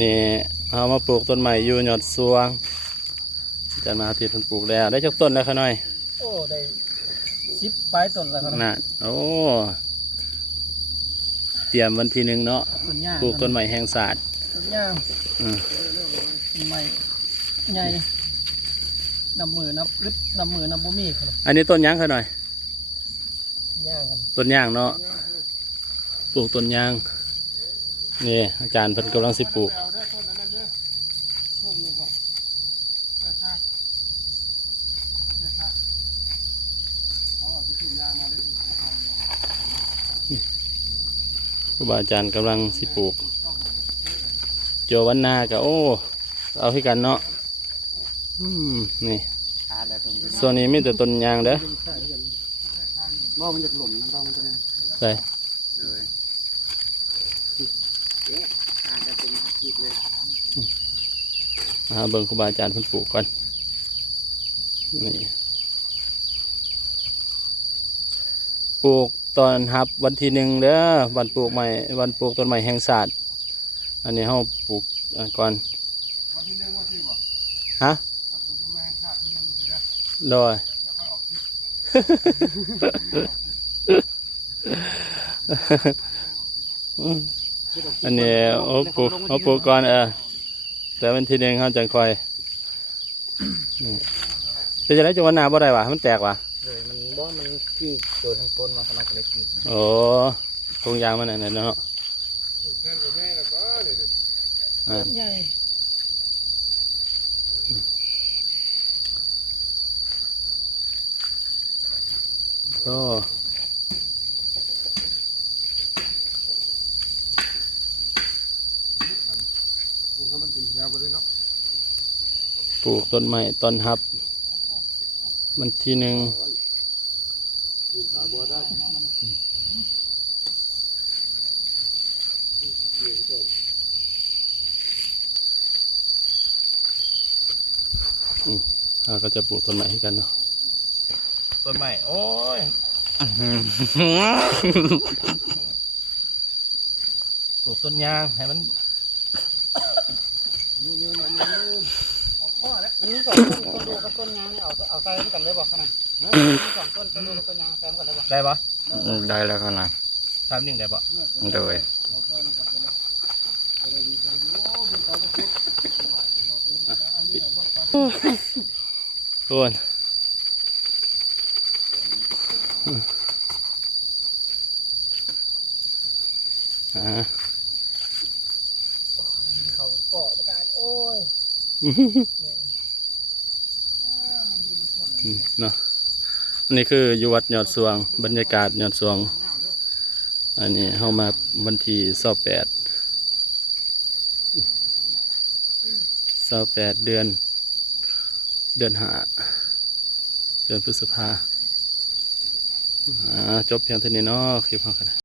นี่เอามาปลูกต้นใหม่อยู่หยอดซวงอาจารย์มาอาทิตย์เพิ่นปลูกแล้วได้จักต้นแล้วค่ะหน่อยโอ้ได้10ปลายต้นแล้วครับน่ะโอ้เตรียมวันที่1เนาะต้นย่างปลูกต้นใหม่แห่งศาสตร์ต้นย่างอืมใหม่ใหญ่น้ำมือน้ำอึดน้ำมือน้ำบุมีครับ อันนี้ต้นยางค่ะหน่อยย่างกันต้นยางเนาะปลูกต้นยางนี่อาจารย์เพิ่นกำลังสิปลูกครูบาอาจารย์กำลังสิปลูกโจวันนากับโอ้เอาให้กันเนาะนี่ส่วนนี้มีแต่ต้นยางเด้อบ่มันจะหล่มน้ำตาลตัวนี้ใส่เบิ่งครูบาอาจารย์เพิ่นปลูกก่อนนี่ปลูกตอนฮับวันที่1เด้อวันปลูกใหม่วันปลูกต้นใหม่แห่งศาสตร์อันนี้เฮาปลูกก่อนวันที่1วันที่บ่ฮะวันปลูกต้นไม้แห่งชาติที่1สิเด้อโดยอันนี้โอ้ปลูกก่อนแต่วันที่1เขาจังคอยจะได้จังหวัดนาบ่ได้วะมันแตกวะเลยมันบ่มันที่ตัวทางต้นมาขนาดเล็กอยู่โอ้ทงยางมันนั่นเนาะใหญ่โอ้ปลูกต้นไม้ต้นฮับมันที่1เราก็จะปลูกต้นไม้ให้กันเนาะต้นไม้โอ้ยปลูกต้นยางให้มันเอาข้อแล้วนี่ก่อนต้นดูกับต้นยางนี่เอาใส่กันเลยบอกขนาด2ต้นดูกับต้นยางใส่กันเลยบอกได้ปะได้แล้วก็นะ3-1ได้ปะโดยทุกคนเขาเกาะประจานโอ้ยเนาะอันนี้คืออยู่วัดยอดสวงบรรยากาศยอดสวงอันนี้เข้ามาวันที่28เดือน5 เดือนพฤษภาจบเพียงเท่านี้เนาะคลิปของกัน